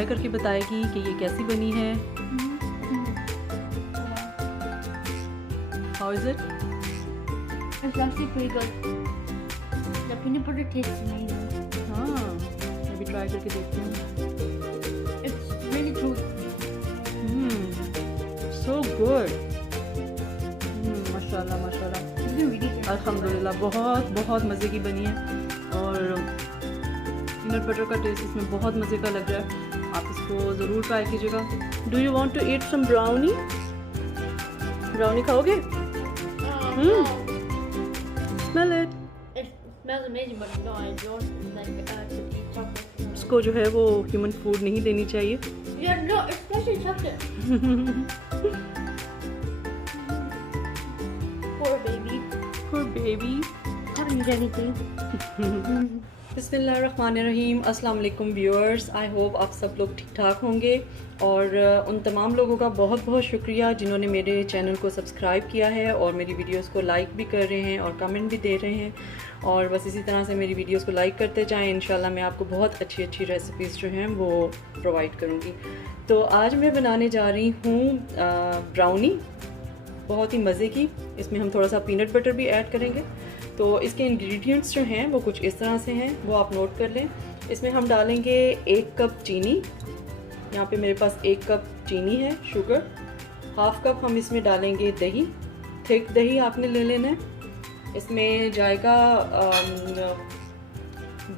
Try करके बताएगी कि ये कैसी बनी है। How is it? It's actually pretty good. The peanut butter tastes amazing. हाँ, मैं भी ट्राई करके देखती हूँ। It's really good. So good. माशाल्लाह माशाल्लाह, You can really taste it. अल्हम्दुलिल्लाह, बहुत बहुत मज़े की बनी है और पीनट बटर का टेस्ट इसमें बहुत मज़े का लग रहा है। आप इसको ज़रूर ट्राई कीजिएगा। Do you want to eat some brownie? Brownie खाओगे? Smell it. It smells amazing, but no, I don't like to eat chocolate. इसको जो है वो ह्यूमन फूड नहीं देनी चाहिए। Yeah, no, especially chocolate. Poor baby. Poor baby. Can't eat anything. बिस्मिल्लाहिर्रहमानिर्रहीम। अस्सलाम वालेकुम व्यूअर्स, आई होप आप सब लोग ठीक ठाक होंगे और उन तमाम लोगों का बहुत बहुत शुक्रिया जिन्होंने मेरे चैनल को सब्सक्राइब किया है और मेरी वीडियोस को लाइक भी कर रहे हैं और कमेंट भी दे रहे हैं। और बस इसी तरह से मेरी वीडियोस को लाइक करते जाएं। इंशाल्लाह मैं आपको बहुत अच्छी अच्छी रेसिपीज़ जो हैं वो प्रोवाइड करूँगी। तो आज मैं बनाने जा रही हूँ ब्राउनी, बहुत ही मज़े की। इसमें हम थोड़ा सा पीनट बटर भी ऐड करेंगे। तो इसके इंग्रेडिएंट्स जो हैं वो कुछ इस तरह से हैं, वो आप नोट कर लें। इसमें हम डालेंगे 1 कप चीनी, यहाँ पे मेरे पास 1 कप चीनी है, शुगर। 1/2 कप हम इसमें डालेंगे दही, थिक दही आपने ले लेना है। इसमें जाएगा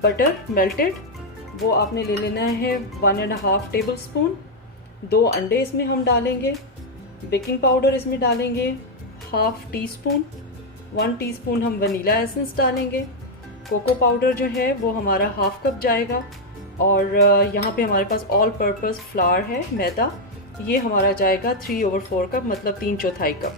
बटर मेल्टेड, वो आपने ले लेना है 1.5 टेबल स्पून। 2 अंडे इसमें हम डालेंगे। बेकिंग पाउडर इसमें डालेंगे 1/2 टीस्पून। 1 टीस्पून हम वनीला एसेंस डालेंगे। कोको पाउडर जो है वो हमारा 1/2 कप जाएगा। और यहाँ पे हमारे पास ऑल पर्पस फ्लावर है, मैदा, ये हमारा जाएगा 3/4 कप, मतलब 3/4 कप।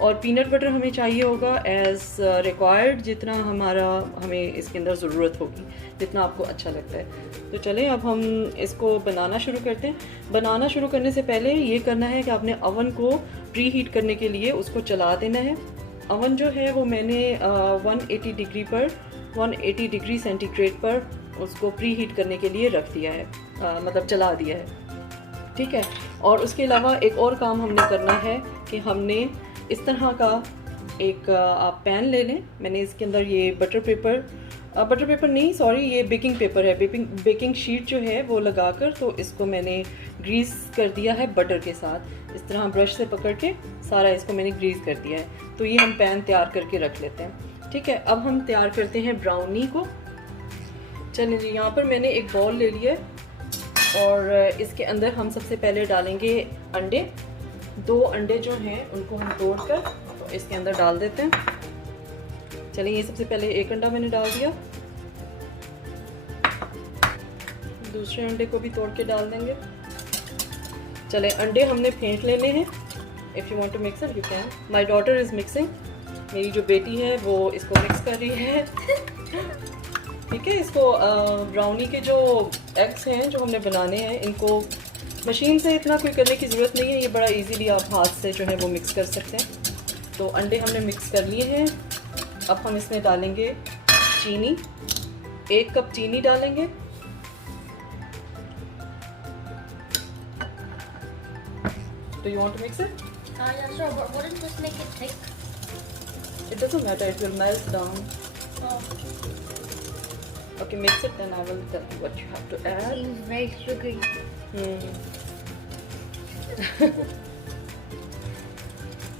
और पीनट बटर हमें चाहिए होगा एज़ रिक्वायर्ड, जितना हमें इसके अंदर ज़रूरत होगी, जितना आपको अच्छा लगता है। तो चलें अब हम इसको बनाना शुरू करते हैं। बनाना शुरू करने से पहले ये करना है कि आपने अवन को प्री हीट करने के लिए उसको चला देना है। अवन जो है वो मैंने 180 डिग्री पर 180 डिग्री सेंटीग्रेड पर उसको प्री हीट करने के लिए रख दिया है, मतलब चला दिया है, ठीक है। और उसके अलावा एक और काम हमने करना है कि हमने इस तरह का एक आप पैन ले लें। मैंने इसके अंदर ये बटर पेपर नहीं, सॉरी, ये बेकिंग पेपर है। बेकिंग शीट जो है वो लगाकर तो इसको मैंने ग्रीस कर दिया है बटर के साथ। इस तरह ब्रश से पकड़ के सारा इसको मैंने ग्रीस कर दिया है। तो ये हम पैन तैयार करके रख लेते हैं, ठीक है। अब हम तैयार करते हैं ब्राउनी को। चलिए जी, यहाँ पर मैंने एक बाउल ले लिया है और इसके अंदर हम सबसे पहले डालेंगे अंडे। 2 अंडे जो हैं उनको हम तोड़कर तो इसके अंदर डाल देते हैं। चलिए, ये सबसे पहले 1 अंडा मैंने डाल दिया। दूसरे अंडे को भी तोड़ के डाल देंगे। चले, अंडे हमने फेंट लेने हैं। If you want to mix it you can. My daughter is mixing, मेरी जो बेटी है वो इसको मिक्स कर रही है। ठीक है, इसको ब्राउनी के जो एग्स हैं जो हमने बनाने हैं, इनको मशीन से इतना कोई करने की ज़रूरत नहीं है, ये बड़ा इजीली आप हाथ से जो है वो मिक्स कर सकते हैं। तो अंडे हमने मिक्स कर लिए हैं। अब हम इसमें डालेंगे चीनी, 1 कप चीनी डालेंगे। Do you want to mix it? Yeah, sure, but wouldn't this make it thick? It doesn't matter, it will melt down. Oh, Okay, mix it, then I will tell you what you have to add. seems very sugary.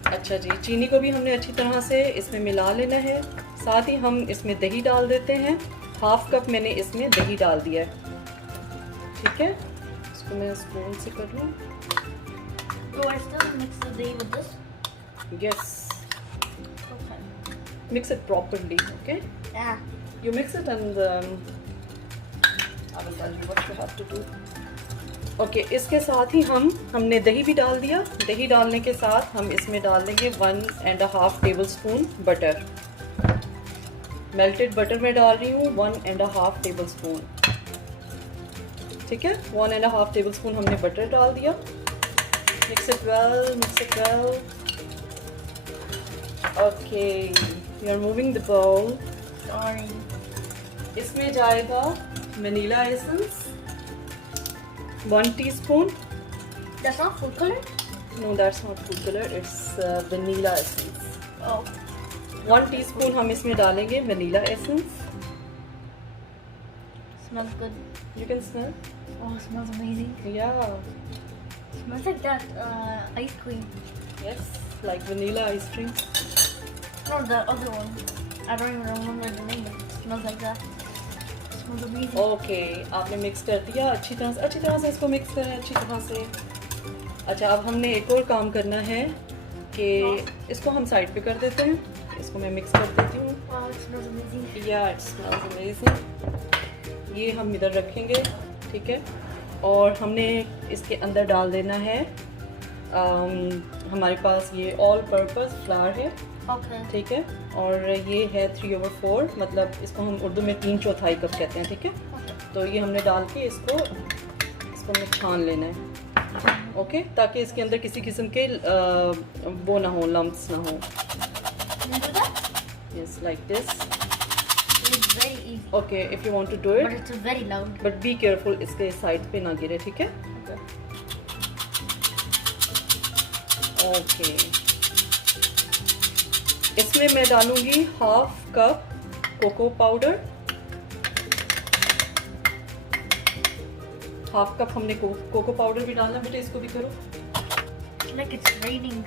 अच्छा जी, चीनी को भी हमने अच्छी तरह से इसमें मिला लेना है। साथ ही हम इसमें दही डाल देते हैं। 1/2 कप मैंने इसमें दही डाल दिया है, ठीक है। इसको मैं स्पून से कर लूँ। Do I still mix the dairy with this? Yes, Okay. mix it properly, okay? Yeah. You mix it and I will tell you what you have to do. Okay, इसके साथ ही हमने दही भी डाल दिया। दही डालने के साथ हम इसमें डाल देंगे 1.5 table spoon butter. Melted butter में डाल रही हूँ 1.5 टेबल स्पून, ठीक है। 1.5 टेबल स्पून हमने बटर डाल दिया। Mix it well, mix it well. Okay, you are moving the bowl. Sorry. इसमें जाएगा vanilla essence, 1 teaspoon. That's not food color? No, that's not food color. It's vanilla essence. Oh. 1 teaspoon हम इसमें डालेंगे vanilla essence. Smells good. You can smell. Oh, it smells amazing. Yeah. Smells like that ice cream. Yes, like vanilla ice cream. No, the other one. I don't even remember the name. It smells like that. It smells amazing. Okay, आपने mix कर दिया अच्छी तरह से इसको mix करें अच्छी तरह से. अच्छा, अब हमने एक और काम करना है कि इसको हम साइड पे कर देते हैं. इसको मैं मिक्स कर देती हूँ. Wow, it smells amazing. Yeah, it smells amazing. ये हम इधर रखेंगे, ठीक है. और हमने इसके अंदर डाल देना है हमारे पास ये ऑल पर्पस फ्लावर है, Okay. ठीक है. और ये है 3/4, मतलब इसको हम उर्दू में 3/4 कप कहते हैं, ठीक है. Okay. तो ये हमने डाल के इसको हमें छान लेना है. ओके, ताकि इसके अंदर किसी किस्म के वो ना हो, लम्प्स ना हो. Can you do that? Yes, like this. It's very easy. Okay, if you want to do But it, it's very loud. But be careful, इसके साइड पे ना गिरे, ठीक है. ओके, इसमें मैं डालूंगी 1/2 कप कोको पाउडर. 1/2 कप हमने कोको पाउडर भी डालना. बेटा इसको भी करो. Like it's raining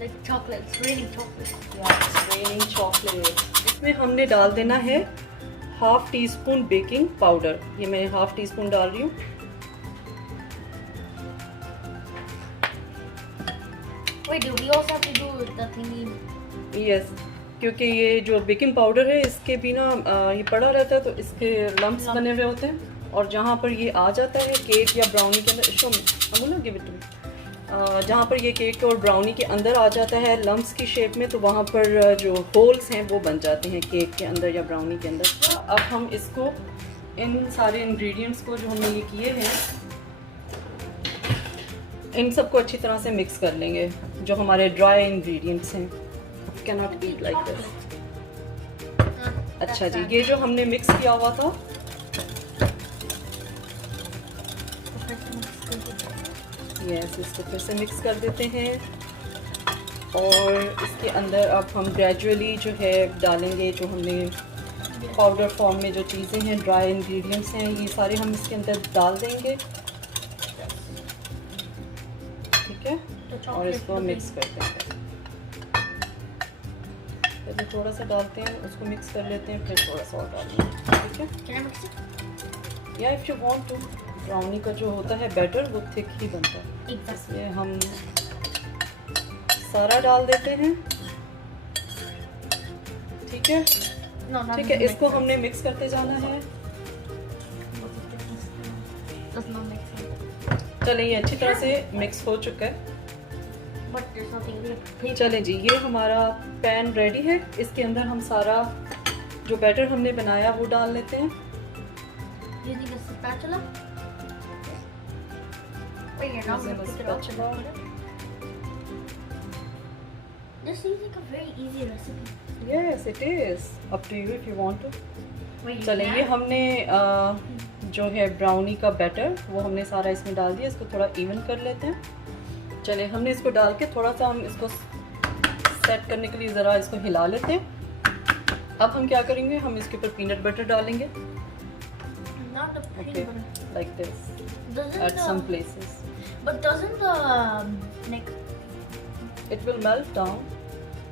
like chocolate. It's raining chocolate. Raining chocolate. इसमें हमने डाल देना है 1/2 टीस्पून बेकिंग पाउडर. ये मैं 1/2 टीस्पून डाल रही हूँ. Wait, do we also have to do the thingy? Yes, क्योंकि ये जो बेकिंग पाउडर है इसके बिना ये पड़ा रहता है तो इसके लम्प्स बने हुए होते हैं. और जहाँ पर ये आ जाता है केक या ब्राउनी के अंदर, इसको अमूला गिव इट टू मी. जहाँ पर ये केक और ब्राउनी के अंदर आ जाता है लम्प्स की शेप में, तो वहाँ पर जो होल्स हैं वो बन जाते हैं केक के अंदर या ब्राउनी के अंदर. अब हम इसको इन सारे इंग्रेडिएंट्स को जो हमने ये किए हैं, इन सबको अच्छी तरह से मिक्स कर लेंगे. जो हमारे ड्राई इंग्रेडिएंट्स हैं. Can not eat like this. अच्छा जी, ये जो हमने मिक्स किया हुआ था, यस, इसको फिर से मिक्स कर देते हैं. और इसके अंदर अब हम ग्रेजुअली जो है डालेंगे जो हमने पाउडर फॉर्म में जो चीज़ें हैं, ड्राई इंग्रेडिएंट्स हैं, ये सारे हम इसके अंदर डाल देंगे, ठीक है. और इसको मिक्स कर देंगे. पहले थोड़ा सा डालते हैं, उसको मिक्स कर लेते हैं, फिर थोड़ा सा और डालेंगे, ठीक है. Can I mix it? या if you want to. Brownie का जो होता है बैटर वो थिक ही बनता है, Exactly. इसलिए हम सारा डाल देते हैं, ठीक है. No, not ठीक है, doesn't इसको make हमने मिक्स करते जाना है. sense. Does not make sense. चलें, ये अच्छी तरह से मिक्स हो चुका है. But there's nothing there. चलें जी, ये हमारा पैन रेडी है. इसके अंदर हम सारा जो बैटर हमने बनाया वो डाल लेते हैं. Using a spatula? Wait, you're not Using gonna a pick it up. spatula. This seems like a very easy recipe. Yes, it is. Up to you if you want to. Wait, चलें, ये हमने जो है brownie का batter वो हमने सारा इसमें डाल दिया. इसको थोड़ा इवन कर लेते हैं. चलें, हमने इसको डाल के थोड़ा सा हम इसको सेट करने के लिए ज़रा इसको हिला लेते हैं. अब हम क्या करेंगे, हम इसके ऊपर पीनट बटर डालेंगे. Not the peanut Okay, butter. like this. Doesn't At some places. But doesn't the like It will melt down.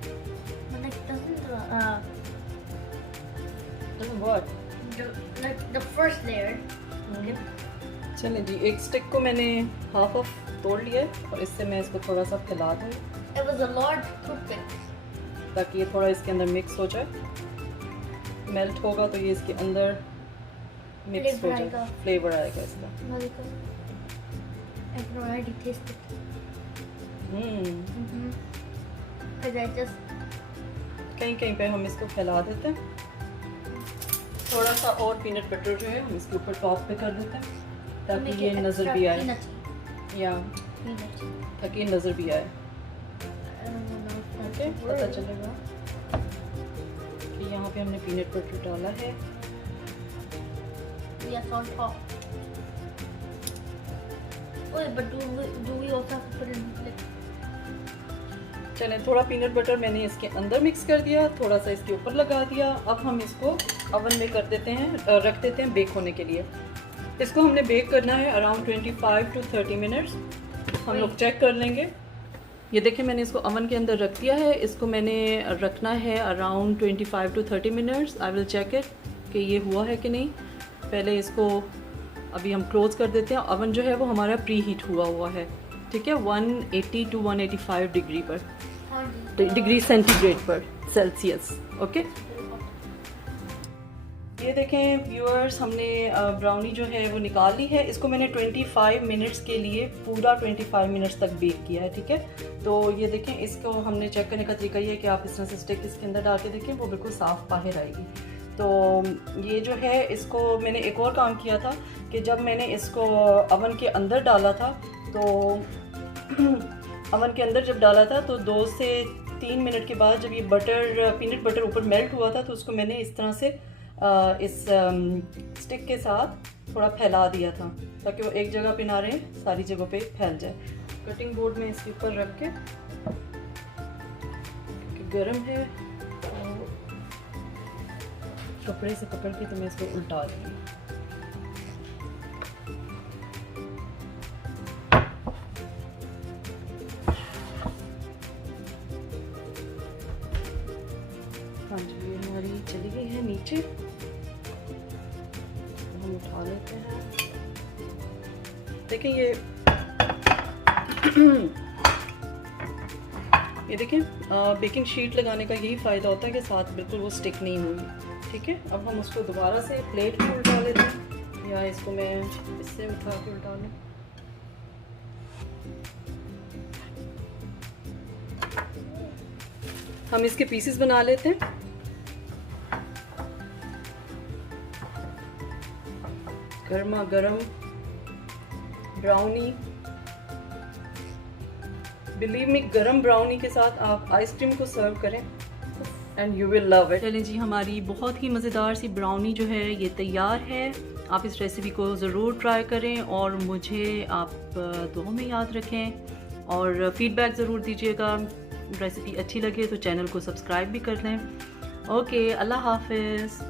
but like doesn't Doesn't what? the like the first layer? Okay. चलें जी, एक stick को मैंने half of तोड़ लिया है और इससे मैं इसको थोड़ा सा फैला दूँ It was a large toothpick. ताकि ये थोड़ा इसके अंदर मिक्स हो जाए. मेल्ट होगा तो ये इसके अंदर मिक्स हो Flavor जाए, आएगा. फ्लेवर आएगा इसका. Malika. I can already taste it. Cause I just कहीं कहीं पे हम इसको फैला देते हैं. थोड़ा सा और पीनट बटर जो है हम इसके ऊपर टॉप पे कर देते हैं ताकि make ये it नज़र extra भी आए. peanutty. या Peanut. ताकि ये नज़र भी आए. I don't know if that's okay, a पता word. चलेगा कि यहाँ पे हमने पीनट बटर डाला है. Yes, on top. Wait, but do we also have to put in like? चलें, थोड़ा पीनट बटर मैंने इसके अंदर मिक्स कर दिया, थोड़ा सा इसके ऊपर लगा दिया। अब हम इसको ओवन में कर देते हैं, रख देते हैं बेक होने के लिए। इसको हमने बेक करना है अराउंड 25 to 30 मिनट्स। हम लोग चेक कर लेंगे। ये देखिए मैंने इसको ओवन के अंदर रख दिया है। इसको मैंने रखना है around 25 to 30 minutes. I will check it कि ये हुआ है कि नहीं। पहले इसको अभी हम क्लोज़ कर देते हैं। ओवन जो है वो हमारा प्री हीट हुआ है, ठीक है, 180 to 185 डिग्री पर, डिग्री सेंटीग्रेड पर, सेल्सियस। ओके, ये देखें व्यूअर्स, हमने ब्राउनी जो है वो निकाल ली है। इसको मैंने 25 मिनट्स के लिए पूरा 25 मिनट्स तक बेक किया है, ठीक है। तो ये देखें, इसको हमने चेक करने का तरीका ये है कि आप इस तरह से स्टिक इसके अंदर डाल के देखें, वो बिल्कुल साफ़ बाहर आएगी। तो ये जो है, इसको मैंने एक और काम किया था कि जब मैंने इसको ओवन के अंदर डाला था, तो ओवन के अंदर जब डाला था तो 2 से 3 मिनट के बाद जब ये पीनट बटर ऊपर मेल्ट हुआ था, तो उसको मैंने इस तरह से इस स्टिक के साथ थोड़ा फैला दिया था ताकि वो एक जगह पे ना रहे, सारी जगहों पे फैल जाए। कटिंग बोर्ड में इसके ऊपर रख के, गर्म है, तो कपड़े से पकड़ के तो मैं इसको उल्टा दूँगी। हाँ जी, ये हमारी चली गई है नीचे, हम उठा लेते हैं। देखिए ये देखें, बेकिंग शीट लगाने का यही फ़ायदा होता है कि साथ बिल्कुल वो स्टिक नहीं होगी, ठीक है। अब हम उसको दोबारा से प्लेट में उल्टा लेते हैं, या इसको मैं इससे उठा के उल्टा लूँ। हम इसके पीसेस बना लेते हैं। गर्मा गर्म ब्राउनी, बिलीव मी, गर्म ब्राउनी के साथ आप आइसक्रीम को सर्व करें and you will love it. चलें जी, हमारी बहुत ही मज़ेदार सी ब्राउनी जो है ये तैयार है। आप इस रेसिपी को ज़रूर ट्राई करें और मुझे आप दुआ में याद रखें और फीडबैक ज़रूर दीजिएगा। रेसिपी अच्छी लगे तो चैनल को सब्सक्राइब भी कर लें। ओके, अल्लाह हाफिज़।